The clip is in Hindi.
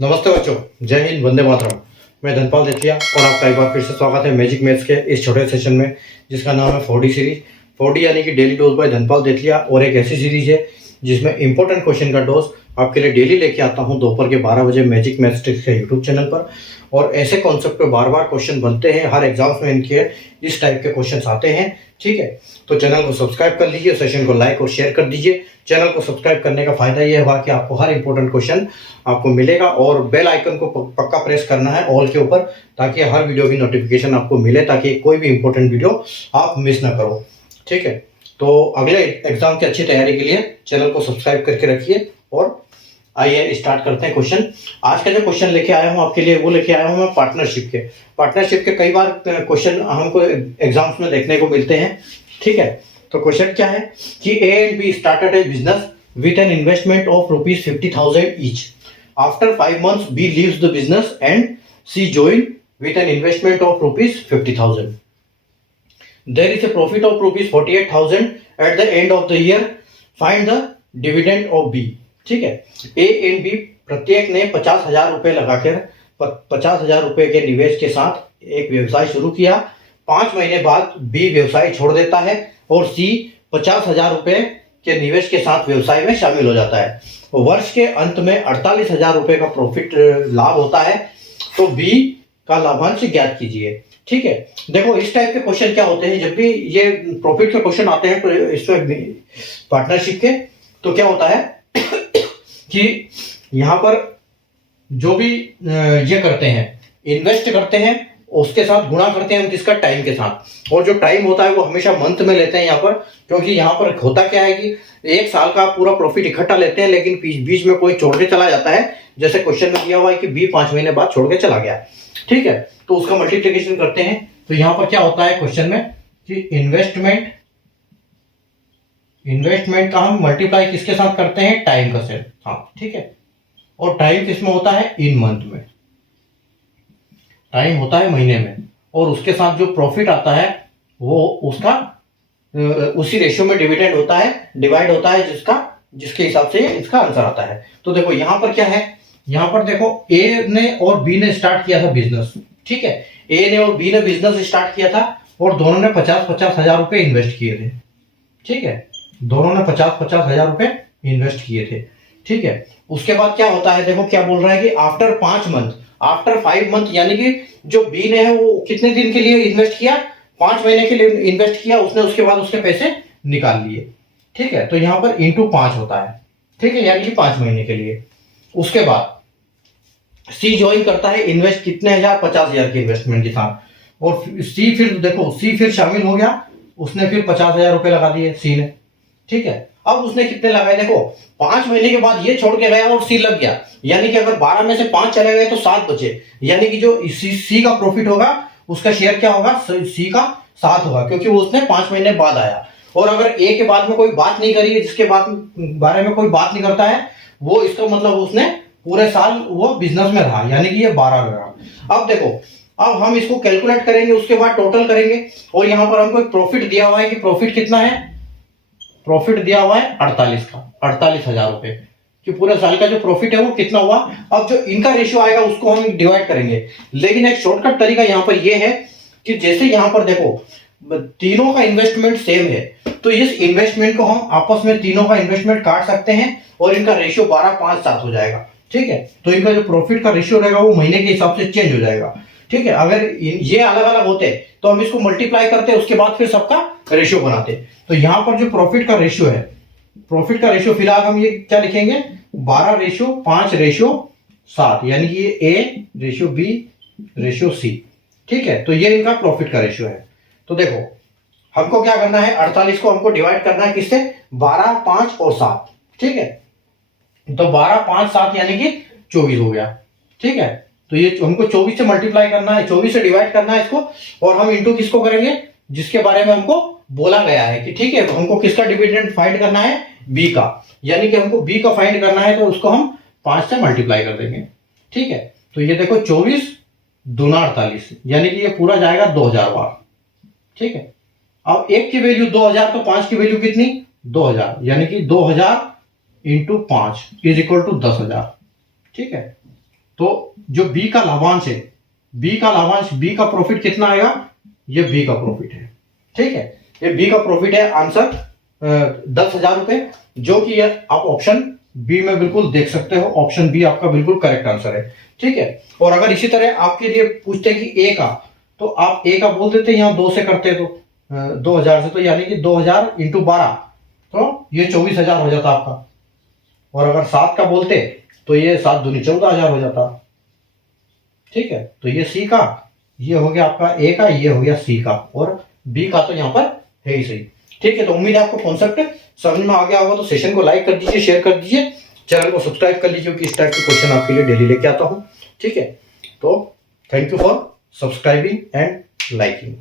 नमस्ते बच्चों, जय हिंद, वंदे मातरम। मैं धनपाल देथिया और आपका एक बार फिर से स्वागत है मैजिक मैथ्स के इस छोटे सेशन में, जिसका नाम है 4D सीरीज। 4D यानी कि डेली डोज बाय धनपाल देथिया, और एक ऐसी सीरीज है जिसमें इंपॉर्टेंट क्वेश्चन का डोज आपके लिए डेली लेके आता हूं दोपहर के 12 बजे मैजिक मैथ्स ट्रिक्स के यूट्यूब चैनल पर। और ऐसे कॉन्सेप्ट पे बार बार क्वेश्चन बनते हैं, हर एग्जाम्स में इनके इस टाइप के क्वेश्चन आते हैं। ठीक है, तो चैनल को सब्सक्राइब कर लीजिए, सेशन को लाइक और शेयर कर दीजिए। चैनल को सब्सक्राइब करने का फायदा ये होगा कि आपको हर इंपॉर्टेंट क्वेश्चन आपको मिलेगा, और बेल आइकन को पक्का प्रेस करना है ऑल के ऊपर, ताकि हर वीडियो की नोटिफिकेशन आपको मिले, ताकि कोई भी इंपॉर्टेंट वीडियो आप मिस ना करो। ठीक है, तो अगले एग्जाम की अच्छी तैयारी के लिए चैनल को सब्सक्राइब करके रखिए। और आइए स्टार्ट करते हैं क्वेश्चन। आज का जो क्वेश्चन लेके आया हूं आपके लिए, वो लेके आया हूं मैं पार्टनरशिप के कई बार क्वेश्चन हमको एग्जाम्स में देखने को मिलते हैं। ठीक है, तो क्वेश्चन क्या है कि A and B started a business with an investment of ₹50,000 each. After 5 months B leaves the business and C join with an investment of ₹50,000। There is a profit of ₹48,000 at the end of the year. Find the dividend of B. ठीक है, ए एंड बी प्रत्येक ने 50,000 रुपए लगाकर 50,000 रुपए के निवेश के साथ एक व्यवसाय शुरू किया। 5 महीने बाद बी व्यवसाय छोड़ देता है और सी 50,000 रुपए के निवेश के साथ व्यवसाय में शामिल हो जाता है। वर्ष के अंत में 48,000 रुपए का प्रॉफिट लाभ होता है, तो बी का लाभांश ज्ञात कीजिए। ठीक है, देखो इस टाइप के क्वेश्चन क्या होते हैं, जब भी ये प्रॉफिट के क्वेश्चन आते हैं तो इसमें पार्टनरशिप के, तो क्या होता है कि यहाँ पर जो भी ये करते हैं, इन्वेस्ट करते हैं, उसके साथ गुणा करते हैं हम किसका, टाइम के साथ। और जो टाइम होता है वो हमेशा मंथ में लेते हैं यहाँ पर, क्योंकि यहाँ पर होता क्या है कि एक साल का पूरा प्रॉफिट इकट्ठा लेते हैं, लेकिन बीच में कोई छोड़ के चला जाता है। जैसे क्वेश्चन में दिया हुआ है कि बी 5 महीने बाद छोड़ के चला गया। ठीक है, तो उसका मल्टीप्लीकेशन करते हैं। तो यहाँ पर क्या होता है क्वेश्चन में कि इन्वेस्टमेंट का हम मल्टीप्लाई किसके साथ करते हैं, टाइम का से। हाँ ठीक है, और टाइम किसमें होता है, इन मंथ में। टाइम होता है महीने में, और उसके साथ जो प्रॉफिट आता है वो उसका उसी रेशियो में डिविडेंड होता है, डिवाइड होता है, जिसके हिसाब से इसका आंसर आता है। तो देखो यहाँ पर क्या है, यहाँ पर देखो ए ने और बी ने स्टार्ट किया था बिजनेस। ठीक है, ए ने और बी ने बिजनेस स्टार्ट किया था, और दोनों ने 50-50 हजार रुपए इन्वेस्ट किए थे। ठीक है, दोनों ने 50-50 हजार रुपए इन्वेस्ट किए थे। ठीक है, उसके बाद क्या होता है, देखो क्या बोल रहा है कि आफ्टर 5 मंथ, यानी कि जो बी ने है वो कितने दिन के लिए इन्वेस्ट किया, 5 महीने के लिए इन्वेस्ट किया उसने, उसके बाद उसके पैसे निकाल लिए। ठीक है, तो यहाँ पर इंटू 5 होता है। ठीक है, यानी कि 5 महीने के लिए। उसके बाद सी ज्वाइन करता है, इन्वेस्ट कितने हजार, 50,000 की इन्वेस्टमेंट के साथ, और सी फिर देखो सी फिर शामिल हो गया, उसने फिर 50,000 रुपए लगा दिए सी ने। ठीक है, अब उसने कितने लगाए, देखो 5 महीने के बाद ये छोड़ के गया और सी लग गया, यानी कि अगर 12 में से 5 चले गए तो 7 बचे, यानी कि जो सी का प्रॉफिट होगा उसका शेयर क्या होगा, सी का 7 होगा, क्योंकि वो उसने 5 महीने बाद आया। और अगर ए के बाद में कोई बात नहीं करी है, जिसके बारे में कोई बात नहीं करता है, वो इसका मतलब उसने पूरे साल वो बिजनेस में रहा, यानी कि ये 12 रहा। अब देखो, अब हम इसको कैलकुलेट करेंगे, उसके बाद टोटल करेंगे, और यहां पर हमको एक प्रॉफिट दिया हुआ है कि प्रॉफिट कितना है, प्रॉफिट दिया हुआ है 48,000 रुपए, कि पूरे साल का जो प्रॉफिट है वो कितना हुआ। अब जो इनका रेशियो आएगा उसको हम डिवाइड करेंगे, लेकिन एक शॉर्टकट तरीका यहां पर ये है कि जैसे यहां पर देखो तीनों का इन्वेस्टमेंट सेम है, तो इस इन्वेस्टमेंट को हम आपस में तीनों का इन्वेस्टमेंट काट सकते हैं, और इनका रेशियो 12-5-7 हो जाएगा। ठीक है, तो इनका जो प्रॉफिट का रेशियो रहेगा वो महीने के हिसाब से चेंज हो जाएगा। ठीक है, अगर ये अलग अलग होते तो हम इसको मल्टीप्लाई करते, उसके बाद फिर सबका रेशियो बनाते। तो यहां पर जो प्रॉफिट का रेशियो है, प्रॉफिट का रेशियो फिलहाल हम ये क्या लिखेंगे, 12:5:7, यानी कि ये A ratio B ratio C. ठीक है, तो ये इनका प्रॉफिट का रेशियो है। तो देखो हमको क्या करना है, 48 को हमको डिवाइड करना है किससे, 12, 5 और 7। ठीक है, तो 12, 5, 7 यानी कि 24 हो गया। ठीक है, तो ये हमको 24 से मल्टीप्लाई करना है, 24 से डिवाइड करना है इसको, और हम इंटू किसको करेंगे, जिसके बारे में हमको बोला गया है कि ठीक है हमको किसका डिविडेंड फाइंड करना है, बी का, यानी कि हमको बी का फाइंड करना है, तो उसको हम 5 से मल्टीप्लाई कर देंगे। ठीक है, तो ये देखो 24 दूना 48, यानी कि ये पूरा जाएगा 2000 बार। ठीक है, अब एक की वैल्यू 2000, तो 5 की वैल्यू कितनी, 2000, यानी कि 2000 इंटू 5 इज इक्वल टू 10,000। ठीक है, तो जो बी का लाभांश है, बी का लाभांश, बी का प्रॉफिट कितना आएगा, ये बी का प्रॉफिट है, ठीक है, ये बी का प्रॉफिट है। आंसर 10,000 रुपए, जो कि आप ऑप्शन बी में बिल्कुल देख सकते हो, ऑप्शन बी आपका बिल्कुल करेक्ट आंसर है, ठीक है। और अगर इसी तरह आपके लिए पूछते कि ए का, तो आप ए का बोल देते, यहाँ 2 से करते तो 2,000 से, तो यानी कि 2,000 इंटू 12, तो ये 24,000 हो जाता आपका। और अगर 7 का बोलते तो ये 7 दूनी 14,000 हो जाता, ठीक है। तो ये सी का, ये हो गया आपका ए का, ये हो गया सी का, और बी का तो यहाँ पर है ही सही, ठीक है। तो उम्मीद है आपको कॉन्सेप्ट समझ में आ गया होगा। तो सेशन को लाइक कर दीजिए, शेयर कर दीजिए, चैनल को सब्सक्राइब कर लीजिए, क्योंकि इस टाइप के क्वेश्चन आपके लिए डेली लेके आता हूँ, ठीक है। तो thank you for subscribing and liking.